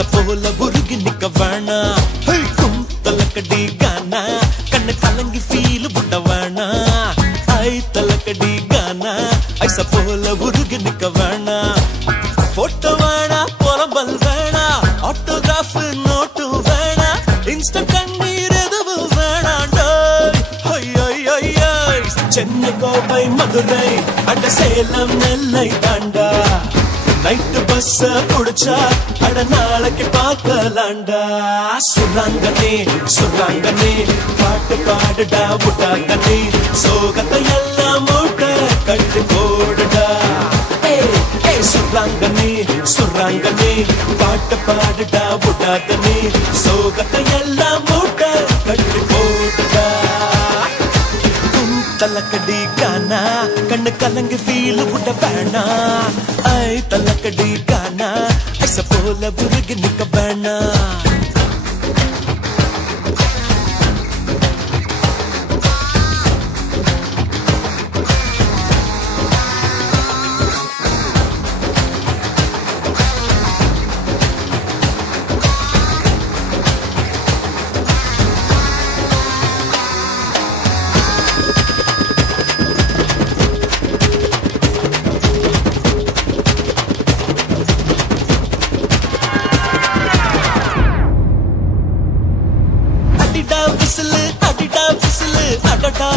ஐச போல உருகி நிக்க வேணா தலக்கடி கானா கண்ணு கலங்கி ஃபீல் புட்ட வேணா ஐ தலக்கடி கானா ஐச போல உருகி நிக்க வேணா போட்டோ வேணா புறம்பல் வேணா ஆட்டோகிராஃப் நோட்டு வேணா இன்ஸ்டன்ட் கண்ணீர் எதுவும் வேணாண்டோ சென்னை கோவை மதுரை அட சேலம் நெல்லை தாண்டா நைட்டு பஸ் புடிச்சா அட நாளைக்கு பார்க்கலாண்டா சுராங்கனே சுராங்கனே பாட்டு பாடுடா புட்டாங்கனே சோகத்தை எல்லாம் மூட்டை கட்டு போடுடா சுராங்கனே சுராங்கனே பாட்டு பாடுடா புட்டாங்கனே சோகத்தை எல்லாம் மூட்டை கட்டு போடுடா தலக்கடி கானா கண்ணு கலங்கு ஃபீல் புட்ட வேணா ஐ தலக்கடி கானா ஐச போல உருகி நிக்க வேணா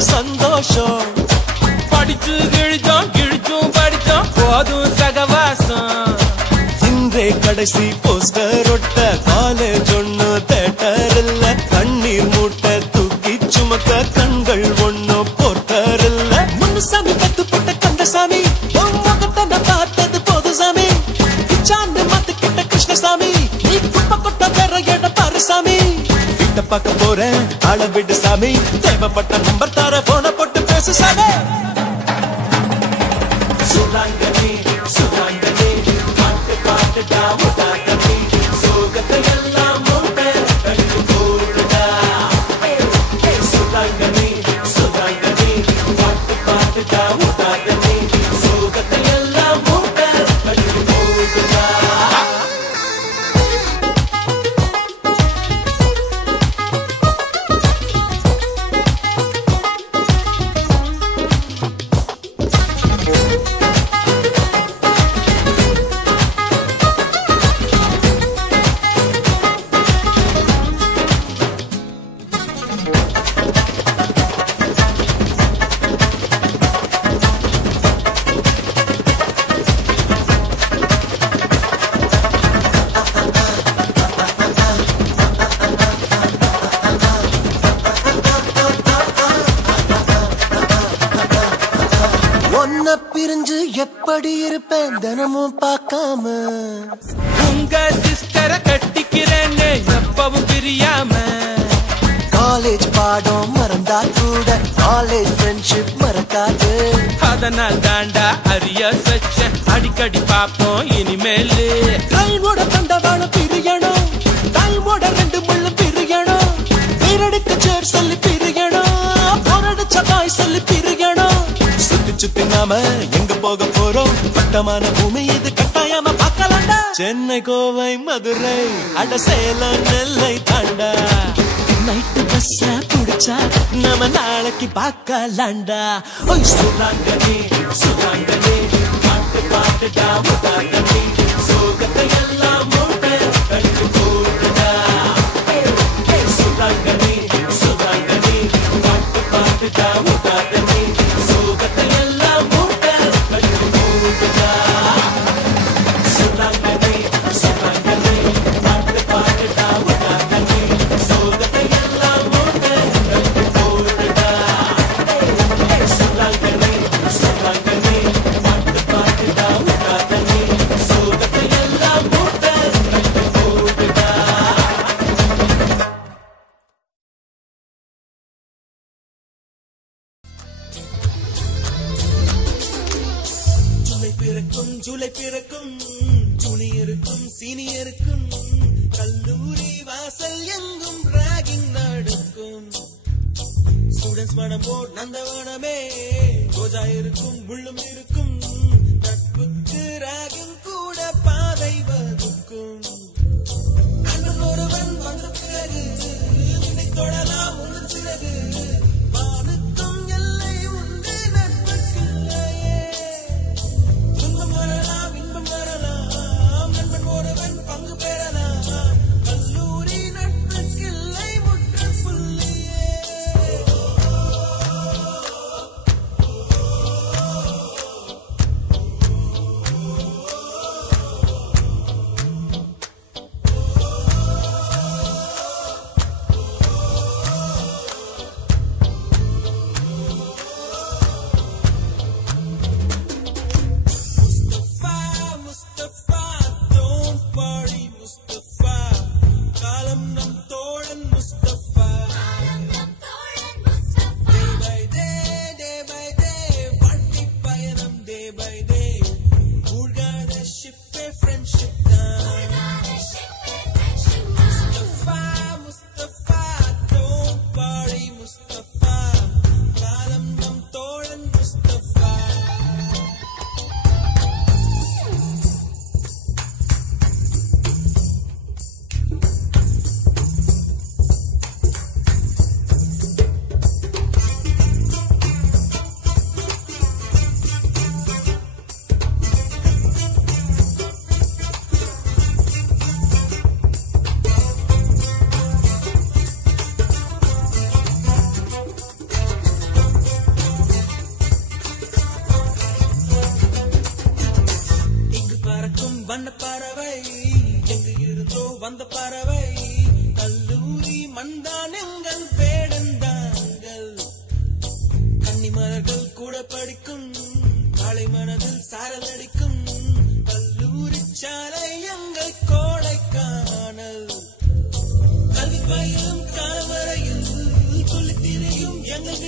சந்தோஷம் படிச்சு கிழிச்சோம் கிழிச்சும் படிச்சோம் போதும் சகவாசம் இன்றே கடைசி போஸ்டர் ஒட்ட காலேஜ் ஒண்ணு தேட்டர் இல்ல கண்ணீர் மூட்டை தூக்கி சுமக்க கண்கள் ஒண்ணு போர்ட்டர் இல்ல முன்னுசாமி பத்து போட்ட கந்தசாமி முகத்தை நான் பார்த்தது போது சாமி இச்சாண்டு மாத்து கிட்ட கிருஷ்ணசாமி நீ குப்பை கொட்ட வேற இடம் பாரு சாமி வீட்டை பார்க்க போறேன் ஆள விடு சாமி தேவைப்பட்ட நம்பர் தார போன போட்டு பேசு சாமி சுராங்கனே சுராங்கனே பாட்டு பாட்டுடா முட்டாங்கனே சோகத்தை எல்லாம் மூட்டை கட்டு போடுடா சுராங்கனே சுராங்கனே பாட்டு பாட்டுடா முட்டாங்கனே சோகத்தை எல்லாம் மூட்டை கட்டு போடுடா பிரிஞ்சு எப்படி இருப்பேன் தினமும் பார்க்காம உங்க சிஸ்டரை கட்டிக்கிறேன்னு எப்பவும் பிரியாம காலேஜ் பாடம் மறந்தா கூட காலேஜ் ஃப்ரெண்ட்ஷிப் மறக்காது அதனால் தாண்டா அரியர்ஸ் வச்ச அடிக்கடி பாப்போம் இனிமேலு ட்ரெயினோட தண்டவாளம் பிரியணும் டைமோட ரெண்டு முள்ளு பிரியணும் வீரடுக்கு சேர் சொல்லி பிரியணும் போரடிச்ச காய் சொல்லி பிரியணும் சுத்தி சுத்தி நாம எங்க போக போறோம் பட்டமான பூமி இது கட்டாயமா பார்க்கலாண்டா சென்னை கோவை மதுரை அட சேலம் நெல்லை தாண்டா நைட்டு பஸ் புடிச்சா நம்ம நாளைக்கு பார்க்கலாண்டா ஓய் சுராங்கனே சுராங்கனே பாட்டு பாட்டுடா முட்டாங்கனே சோகத்தை எல்லாம் மூட்டை கட்டு போடுடா சுராங்கனே சுராங்கனே பாட்டு பாட்டுடா முட்டாங்கனே சோகத்தை எல்லாம் மூட்டை கட்டு போடுடா சுராங்கனே சுராங்கனே பாட்டு பாட்டுடா முட்டாங்கனே சோகத்தை எல்லாம் மூட்டை கட்டு போடுடா சுராங்கனே சுராங்கனே பாட்டு பாட்டுடா முட்டாங்கனே சோகத்தை எல்லாம் மூட்டை கட்டு போடுடா ஜூலை பிறக்கும் ஜூனியருக்கும் சீனியருக்கும் கல்லூரி வாசல் எங்கும் ராகிங் நடக்கும் ஸ்டூடெண்ட்ஸ் மனம் போட் நந்தவனமே ரோஜா இருக்கும் முள்ளும் இருக்கும் நட்புக்கு ராகிங் கூட பாதை வகுக்கும் அழகு உன்னை தொடலாம் உங்கள் சிறகு வானுக்கும் எல்லை உண்டு நட்புக்கில்லையே துன்பம் வரலாம் இன்பம் வரலாம் நண்பன் ஒருவன் பங்கு பெறலாம் கல்லூரி நட்புக்கில்லை முற்றுப்புள்ளியே Mustafa, don't worry, Mustafa. Kalam nam thodan Mustafa. Day by day, vatti payanam day by day. Moolgada ship friendship daan. Mustafa, don't worry, Mustafa. Kalam nam thodan Mustafa. வண்ண பறவை எங்கு இருந்தோ வந்த பறவை கல்லூரி மந்தான் எங்கள் வேடந்தாங்கள் கன்னிமலர்கள் கூட படிக்கும் காலை மனதில் சாரல் அடிக்கும் கல்லூரி சாலை எங்கள் கோடைக்கானல் கல்வி பயிலும் காலவரையில் துள்ளி திரியும் எங்கள்